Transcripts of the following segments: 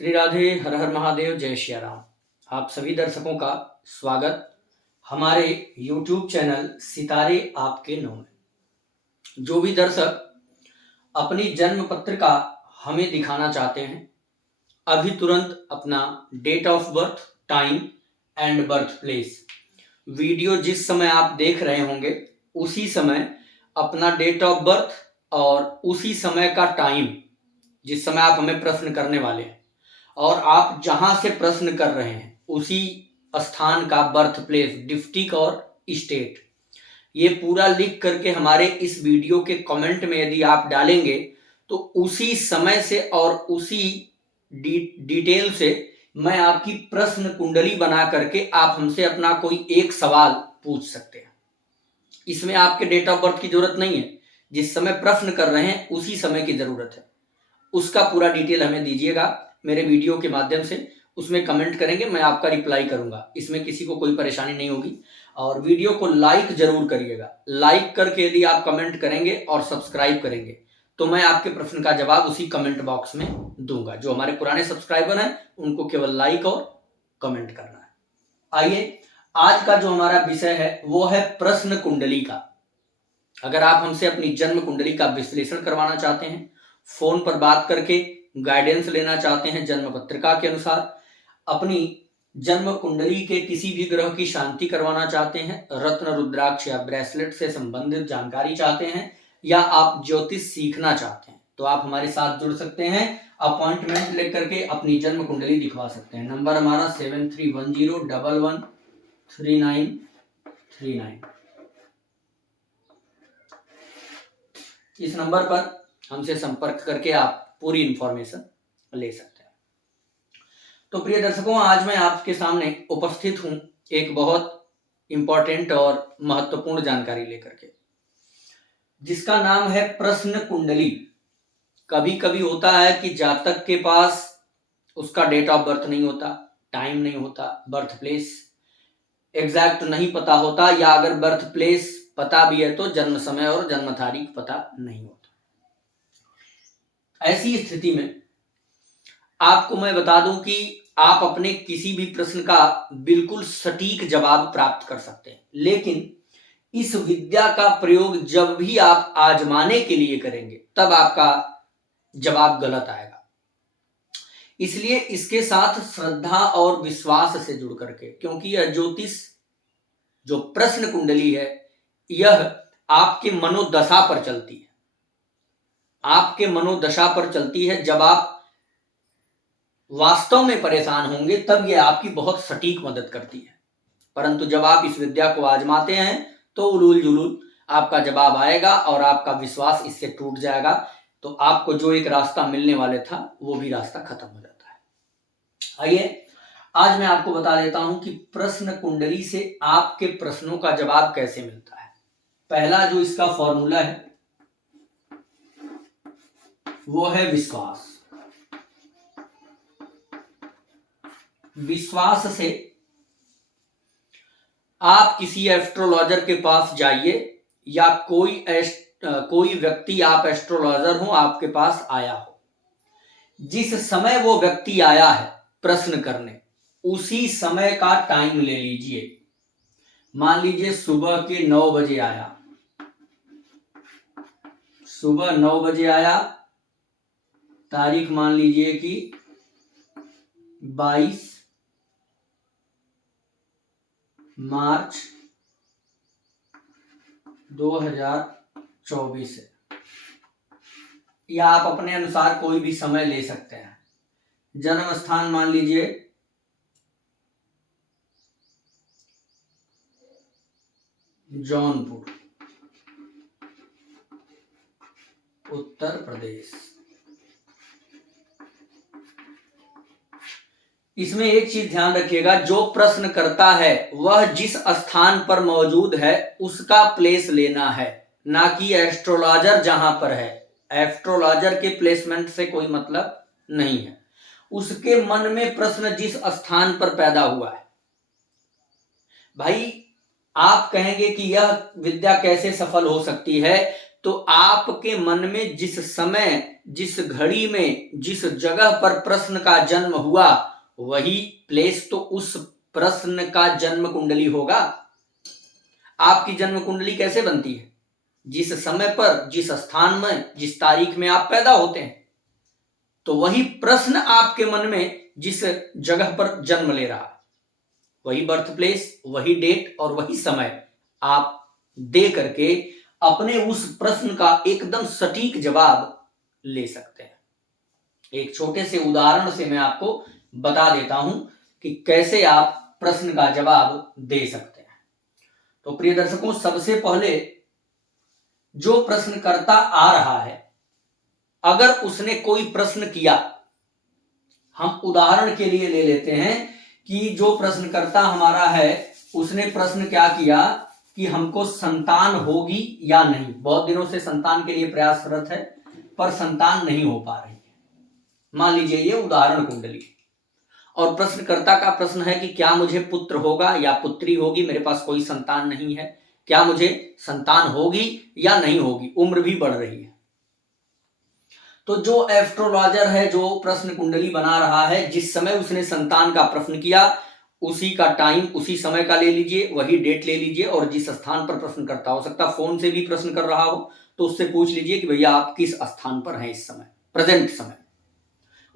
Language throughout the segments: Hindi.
श्री राधे, हर हर महादेव, जय श्री राम। आप सभी दर्शकों का स्वागत हमारे YouTube चैनल सितारे आपके नौ में। जो भी दर्शक अपनी जन्म पत्रिका हमें दिखाना चाहते हैं, अभी तुरंत अपना date of birth, time and birth place, video जिस समय आप देख रहे होंगे उसी समय अपना डेट ऑफ बर्थ और उसी समय का टाइम, जिस समय आप हमें प्रश्न करने वाले हैं और आप जहां से प्रश्न कर रहे हैं उसी स्थान का बर्थ प्लेस, डिस्ट्रिक्ट और स्टेट, ये पूरा लिख करके हमारे इस वीडियो के कमेंट में यदि आप डालेंगे तो उसी समय से और उसी डिटेल से मैं आपकी प्रश्न कुंडली बना करके आप हमसे अपना कोई एक सवाल पूछ सकते हैं। इसमें आपके डेट ऑफ बर्थ की जरूरत नहीं है, जिस समय प्रश्न कर रहे हैं उसी समय की जरूरत है। उसका पूरा डिटेल हमें दीजिएगा मेरे वीडियो के माध्यम से, उसमें कमेंट करेंगे, मैं आपका रिप्लाई करूंगा। इसमें किसी को कोई परेशानी नहीं होगी। और वीडियो को लाइक जरूर करिएगा। लाइक करके यदि आप कमेंट करेंगे और सब्सक्राइब करेंगे तो मैं आपके प्रश्न का जवाब उसी कमेंट बॉक्स में दूंगा। जो हमारे पुराने सब्सक्राइबर हैं उनको केवल लाइक और कमेंट करना है। आइए, आज का जो हमारा विषय है वो है प्रश्न कुंडली का। अगर आप हमसे अपनी जन्म कुंडली का विश्लेषण करवाना चाहते हैं, फोन पर बात करके गाइडेंस लेना चाहते हैं जन्म पत्रिका के अनुसार, अपनी जन्म कुंडली के किसी भी ग्रह की शांति करवाना चाहते हैं, रत्न रुद्राक्ष या ब्रेसलेट से संबंधित जानकारी चाहते हैं, या आप ज्योतिष सीखना चाहते हैं तो आप हमारे साथ जुड़ सकते हैं। अपॉइंटमेंट लेकर के अपनी जन्म कुंडली दिखवा सकते हैं। नंबर हमारा 7310113939। इस नंबर पर हमसे संपर्क करके आप पूरी इंफॉर्मेशन ले सकते हैं। तो प्रिय दर्शकों, आज मैं आपके सामने उपस्थित हूं एक बहुत इंपॉर्टेंट और महत्वपूर्ण जानकारी लेकर के, जिसका नाम है प्रश्न कुंडली। कभी कभी होता है कि जातक के पास उसका डेट ऑफ बर्थ नहीं होता, टाइम नहीं होता, बर्थ प्लेस एग्जैक्ट नहीं पता होता, या अगर बर्थ प्लेस पता भी है तो जन्म समय और जन्म तारीख पता नहीं होता। ऐसी स्थिति में आपको मैं बता दूं कि आप अपने किसी भी प्रश्न का बिल्कुल सटीक जवाब प्राप्त कर सकते हैं, लेकिन इस विद्या का प्रयोग जब भी आप आजमाने के लिए करेंगे तब आपका जवाब गलत आएगा। इसलिए इसके साथ श्रद्धा और विश्वास से जुड़ करके, क्योंकि यह ज्योतिष जो प्रश्न कुंडली है यह आपके मनोदशा पर चलती है, आपके मनोदशा पर चलती है। जब आप वास्तव में परेशान होंगे तब यह आपकी बहुत सटीक मदद करती है, परंतु जब आप इस विद्या को आजमाते हैं तो उलूल जुलूल आपका जवाब आएगा और आपका विश्वास इससे टूट जाएगा। तो आपको जो एक रास्ता मिलने वाले था वो भी रास्ता खत्म हो जाता है। आइए, आज मैं आपको बता देता हूं कि प्रश्न कुंडली से आपके प्रश्नों का जवाब कैसे मिलता है। पहला जो इसका फॉर्मूला है वो है विश्वास। विश्वास से आप किसी एस्ट्रोलॉजर के पास जाइए, या कोई व्यक्ति, आप एस्ट्रोलॉजर हो, आपके पास आया हो, जिस समय वो व्यक्ति आया है प्रश्न करने उसी समय का टाइम ले लीजिए। मान लीजिए सुबह के 9 बजे आया, सुबह 9 बजे आया, तारीख मान लीजिए कि 22 मार्च 2024 है, या आप अपने अनुसार कोई भी समय ले सकते हैं। जन्म स्थान मान लीजिए जौनपुर, उत्तर प्रदेश। इसमें एक चीज ध्यान रखिएगा, जो प्रश्न करता है वह जिस स्थान पर मौजूद है उसका प्लेस लेना है, ना कि एस्ट्रोलॉजर जहां पर है। एस्ट्रोलॉजर के प्लेसमेंट से कोई मतलब नहीं है। उसके मन में प्रश्न जिस स्थान पर पैदा हुआ है। भाई, आप कहेंगे कि यह विद्या कैसे सफल हो सकती है, तो आपके मन में जिस समय, जिस घड़ी में, जिस जगह पर प्रश्न का जन्म हुआ, वही प्लेस तो उस प्रश्न का जन्म कुंडली होगा। आपकी जन्म कुंडली कैसे बनती है? जिस समय पर, जिस स्थान में, जिस तारीख में आप पैदा होते हैं, तो वही प्रश्न आपके मन में जिस जगह पर जन्म ले रहा है, वही बर्थ प्लेस, वही डेट और वही समय आप दे करके अपने उस प्रश्न का एकदम सटीक जवाब ले सकते हैं। एक छोटे से उदाहरण से मैं आपको बता देता हूं कि कैसे आप प्रश्न का जवाब दे सकते हैं। तो प्रिय दर्शकों, सबसे पहले जो प्रश्नकर्ता आ रहा है, अगर उसने कोई प्रश्न किया, हम उदाहरण के लिए ले लेते हैं कि जो प्रश्नकर्ता हमारा है उसने प्रश्न क्या किया कि हमको संतान होगी या नहीं। बहुत दिनों से संतान के लिए प्रयासरत है पर संतान नहीं हो पा रही है। मान लीजिए ये उदाहरण कुंडली, और प्रश्नकर्ता का प्रश्न है कि क्या मुझे पुत्र होगा या पुत्री होगी, मेरे पास कोई संतान नहीं है, क्या मुझे संतान होगी या नहीं होगी, उम्र भी बढ़ रही है। तो जो एस्ट्रोलॉजर है, जो प्रश्न कुंडली बना रहा है, जिस समय उसने संतान का प्रश्न किया उसी का टाइम, उसी समय का ले लीजिए, वही डेट ले लीजिए, और जिस स्थान पर प्रश्न करता, हो सकता फोन से भी प्रश्न कर रहा हो तो उससे पूछ लीजिए कि भैया आप किस स्थान पर हैं इस समय, प्रेजेंट समय।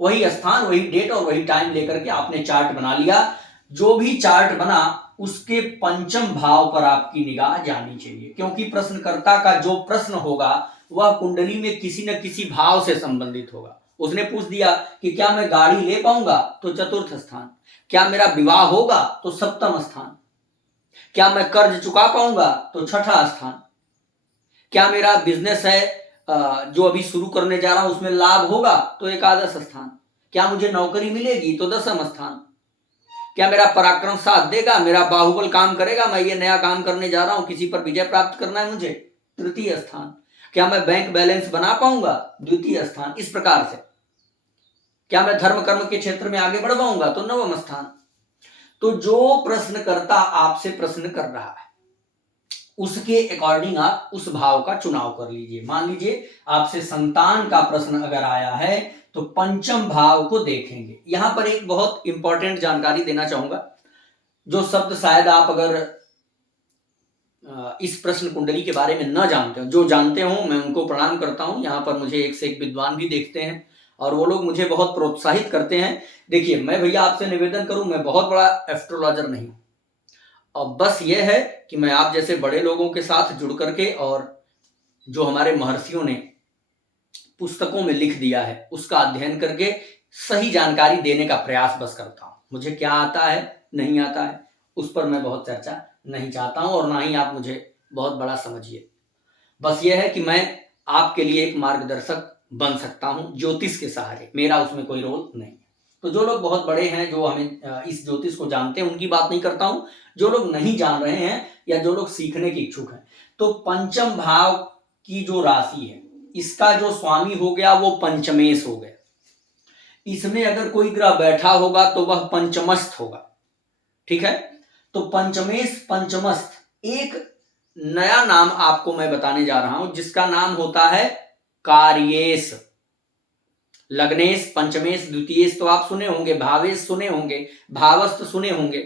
वही स्थान, वही डेट और वही टाइम लेकर के आपने चार्ट बना लिया। जो भी चार्ट बना उसके पंचम भाव पर आपकी निगाह जानी चाहिए, क्योंकि प्रश्नकर्ता का जो प्रश्न होगा वह कुंडली में किसी न किसी भाव से संबंधित होगा। उसने पूछ दिया कि क्या मैं गाड़ी ले पाऊंगा, तो चतुर्थ स्थान। क्या मेरा विवाह होगा, तो सप्तम स्थान। क्या मैं कर्ज चुका पाऊंगा, तो छठा स्थान। क्या मेरा बिजनेस है जो अभी शुरू करने जा रहा हूं उसमें लाभ होगा, तो एकादश स्थान। क्या मुझे नौकरी मिलेगी, तो दसम स्थान। क्या मेरा पराक्रम साथ देगा, मेरा बाहुबल काम करेगा, मैं ये नया काम करने जा रहा हूं, किसी पर विजय प्राप्त करना है मुझे, तृतीय स्थान। क्या मैं बैंक बैलेंस बना पाऊंगा, द्वितीय स्थान। इस प्रकार से क्या मैं धर्म कर्म के क्षेत्र में आगे बढ़ पाऊंगा, तो नवम स्थान। तो जो प्रश्नकर्ता आपसे प्रश्न कर रहा है उसके अकॉर्डिंग आप उस भाव का चुनाव कर लीजिए। मान लीजिए आपसे संतान का प्रश्न अगर आया है तो पंचम भाव को देखेंगे। यहां पर एक बहुत इंपॉर्टेंट जानकारी देना चाहूंगा, जो शब्द शायद आप अगर इस प्रश्न कुंडली के बारे में न जानते हो, जो जानते हो मैं उनको प्रणाम करता हूं। यहाँ पर मुझे एक से एक विद्वान भी देखते हैं और वो लोग मुझे बहुत प्रोत्साहित करते हैं। देखिए, मैं भैया आपसे निवेदन करूं, मैं बहुत बड़ा एस्ट्रोलॉजर नहीं हूं, और बस ये है कि मैं आप जैसे बड़े लोगों के साथ जुड़ करके और जो हमारे महर्षियों ने पुस्तकों में लिख दिया है उसका अध्ययन करके सही जानकारी देने का प्रयास बस करता हूं। मुझे क्या आता है नहीं आता है उस पर मैं बहुत चर्चा नहीं चाहता हूं, और ना ही आप मुझे बहुत बड़ा समझिए। बस यह है कि मैं आपके लिए एक मार्गदर्शक बन सकता हूं ज्योतिष के सहारे, मेरा उसमें कोई रोल नहीं। तो जो लोग बहुत बड़े हैं, जो हमें इस ज्योतिष को जानते हैं, उनकी बात नहीं करता हूं। जो लोग नहीं जान रहे हैं या जो लोग सीखने के इच्छुक हैं, तो पंचम भाव की जो राशि है इसका जो स्वामी हो गया वो पंचमेश हो गया। इसमें अगर कोई ग्रह बैठा होगा तो वह पंचमस्थ होगा। ठीक है, तो पंचमेश पंचमस्थ, एक नया नाम आपको मैं बताने जा रहा हूं जिसका नाम होता है कार्येश। लग्नेश, पंचमेश, द्वितीयेश तो आप सुने होंगे, भावेश सुने होंगे, भावस्थ सुने होंगे,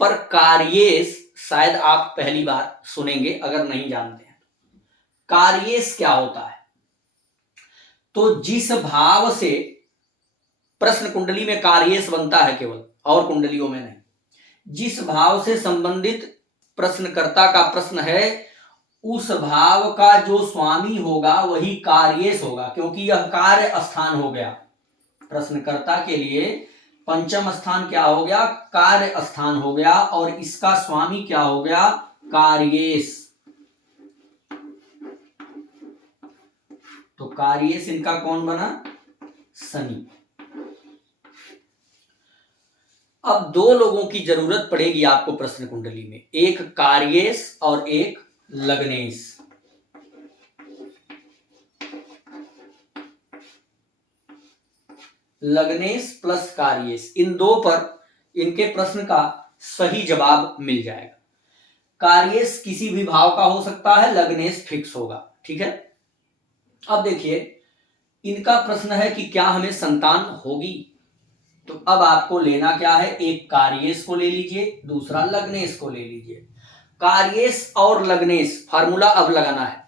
पर कार्येश शायद आप पहली बार सुनेंगे अगर नहीं जानते हैं। कार्येश क्या होता है? तो जिस भाव से प्रश्न कुंडली में कार्येश बनता है केवल, और कुंडलियों में नहीं, जिस भाव से संबंधित प्रश्नकर्ता का प्रश्न है उस भाव का जो स्वामी होगा वही कार्येश होगा, क्योंकि यह कार्य स्थान हो गया। प्रश्नकर्ता के लिए पंचम स्थान क्या हो गया? कार्य स्थान हो गया, और इसका स्वामी क्या हो गया? कार्येश। तो कार्येश इनका कौन बना? शनि। अब दो लोगों की जरूरत पड़ेगी आपको प्रश्न कुंडली में, एक कार्येश और एक लग्नेश। लग्नेश प्लस कार्येश, इन दो पर इनके प्रश्न का सही जवाब मिल जाएगा। कार्येश किसी भी भाव का हो सकता है, लग्नेश फिक्स होगा। ठीक है। अब देखिए, इनका प्रश्न है कि क्या हमें संतान होगी। तो अब आपको लेना क्या है, एक कार्येश को ले लीजिए, दूसरा लग्नेश को ले लीजिए। कार्येश और लग्नेश फार्मूला अब लगाना है।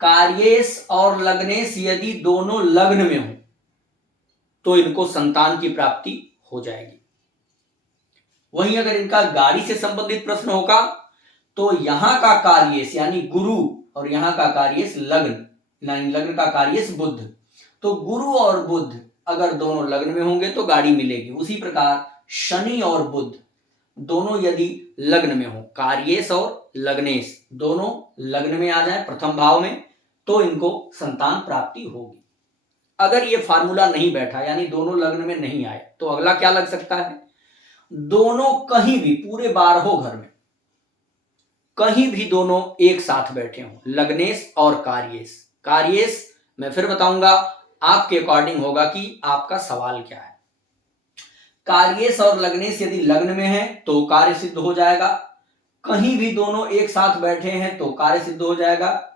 कार्येश और लग्नेश यदि दोनों लग्न में हो तो इनको संतान की प्राप्ति हो जाएगी। वहीं अगर इनका गाड़ी से संबंधित प्रश्न होगा तो यहां का कार्येश यानी गुरु और यहां का कार्येश लग्न, यानी लग्न का कार्येश बुध। तो गुरु और बुध अगर दोनों लग्न में होंगे तो गाड़ी मिलेगी। उसी प्रकार शनि और बुध दोनों यदि लग्न में हो, कार्येश और लग्नेश दोनों लग्न में आ जाए प्रथम भाव में, तो इनको संतान प्राप्ति होगी। अगर ये फार्मूला नहीं बैठा यानी दोनों लग्न में नहीं आए तो अगला क्या लग सकता है, दोनों कहीं भी पूरे 12 घर में कहीं भी दोनों एक साथ बैठे हों, लग्नेश और कार्येश। कार्येश मैं फिर बताऊंगा, आपके अकॉर्डिंग होगा कि आपका सवाल क्या है। कार्येश और लग्नेश यदि लग्न में है तो कार्य सिद्ध हो जाएगा, कहीं भी दोनों एक साथ बैठे हैं तो कार्य सिद्ध हो जाएगा।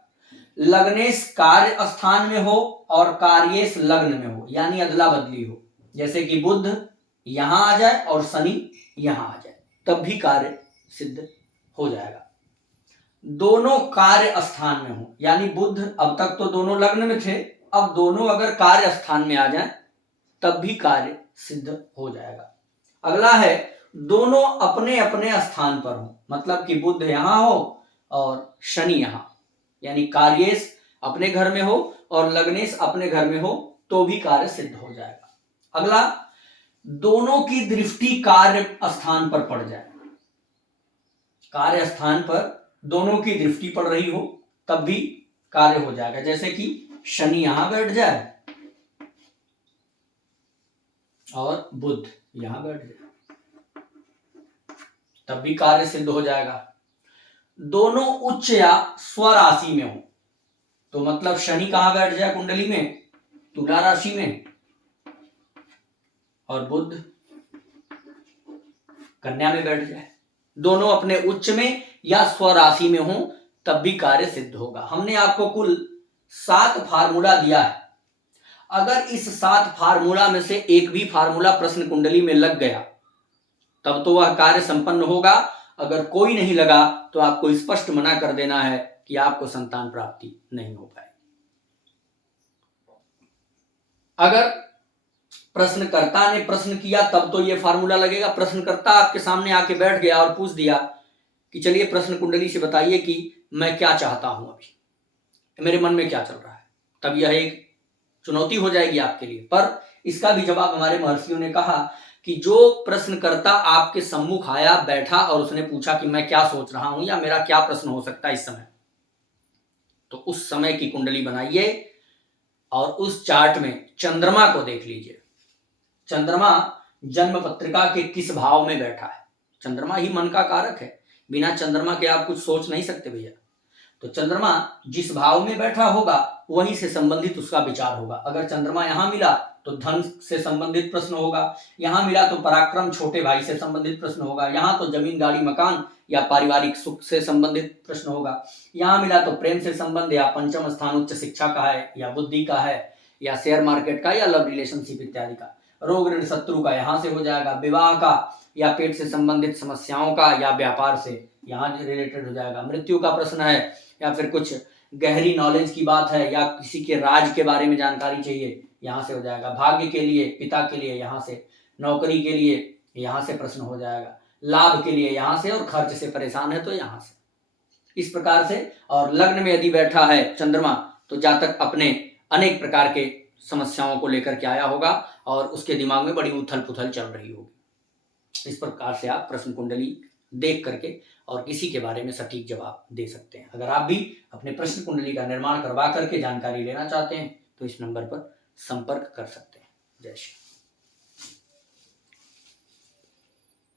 लग्नेश कार्य स्थान में हो और कार्येश लग्न में हो यानी अदला बदली हो, जैसे कि बुध यहां आ जाए और शनि यहां आ जाए, तब भी कार्य सिद्ध हो जाएगा। दोनों कार्य स्थान में हो यानी बुध, अब तक तो दोनों लग्न में थे, अब दोनों अगर कार्य स्थान में आ जाए तब भी कार्य सिद्ध हो जाएगा। अगला है दोनों अपने अपने स्थान पर हो, मतलब कि बुध यहां हो और शनि यहां, यानी कार्येश अपने घर में हो और लग्नेश अपने घर में हो तो भी कार्य सिद्ध हो जाएगा। अगला, दोनों की दृष्टि कार्य स्थान पर पड़ जाए, कार्य स्थान पर दोनों की दृष्टि पड़ रही हो तब भी कार्य हो जाएगा, जैसे कि शनि यहां बैठ जाए और बुध यहां बैठ जाए तब भी कार्य सिद्ध हो जाएगा। दोनों उच्च या स्वराशि में हो, तो मतलब शनि कहां बैठ जाए कुंडली में, तुला राशि में, और बुध कन्या में बैठ जाए, दोनों अपने उच्च में या स्वराशि में हो तब भी कार्य सिद्ध होगा। हमने आपको कुल 7 फार्मूला दिया है, अगर इस 7 फार्मूला में से एक भी फार्मूला प्रश्न कुंडली में लग गया तब तो वह कार्य संपन्न होगा, अगर कोई नहीं लगा तो आपको स्पष्ट मना कर देना है कि आपको संतान प्राप्ति नहीं हो पाएगी। अगर प्रश्नकर्ता ने प्रश्न किया तब तो यह फार्मूला लगेगा। प्रश्नकर्ता आपके सामने आके बैठ गया और पूछ दिया कि चलिए प्रश्न कुंडली से बताइए कि मैं क्या चाहता हूं, अभी मेरे मन में क्या चल रहा है, तब यह एक चुनौती हो जाएगी आपके लिए। पर इसका भी जवाब हमारे महर्षियों ने कहा कि जो प्रश्नकर्ता आपके सम्मुख आया, बैठा और उसने पूछा कि मैं क्या सोच रहा हूं या मेरा क्या प्रश्न हो सकता है इस समय, तो उस समय की कुंडली बनाइए और उस चार्ट में चंद्रमा को देख लीजिए। चंद्रमा जन्म पत्रिका के किस भाव में बैठा है, चंद्रमा ही मन का कारक है, बिना चंद्रमा के आप कुछ सोच नहीं सकते भैया। तो चंद्रमा जिस भाव में बैठा होगा वहीं से संबंधित उसका विचार होगा। अगर चंद्रमा यहां मिला तो धन से संबंधित प्रश्न होगा, यहां मिला तो पराक्रम छोटे भाई से संबंधित प्रश्न होगा, यहां तो जमीन गाड़ी मकान या पारिवारिक सुख से संबंधित प्रश्न होगा, यहां मिला तो प्रेम से संबंध या पंचम स्थान उच्च शिक्षा का है या बुद्धि का है या शेयर मार्केट का या लव रिलेशनशिप इत्यादि का, रोग ऋण शत्रु का यहां से हो जाएगा, विवाह का या पेट से संबंधित समस्याओं का या व्यापार से यहां रिलेटेड हो जाएगा, मृत्यु का प्रश्न है या फिर कुछ गहरी नॉलेज की बात है या किसी के राज के बारे में जानकारी चाहिए यहां से हो जाएगा, भाग्य के लिए, पिता के लिए यहां से, नौकरी के लिए यहां से प्रश्न हो जाएगा, लाभ के लिए यहां से, और खर्च से परेशान है तो यहां से, इस प्रकार से। और लग्न में यदि बैठा है चंद्रमा तो जातक अपने अनेक प्रकार के समस्याओं को लेकर के आया होगा और उसके दिमाग में बड़ी उथल पुथल चल रही होगी। इस प्रकार से आप प्रश्न कुंडली देख करके और किसी के बारे में सटीक जवाब दे सकते हैं। अगर आप भी अपने प्रश्न कुंडली का निर्माण करवा करके जानकारी लेना चाहते हैं तो इस नंबर पर संपर्क कर सकते हैं। जय श्री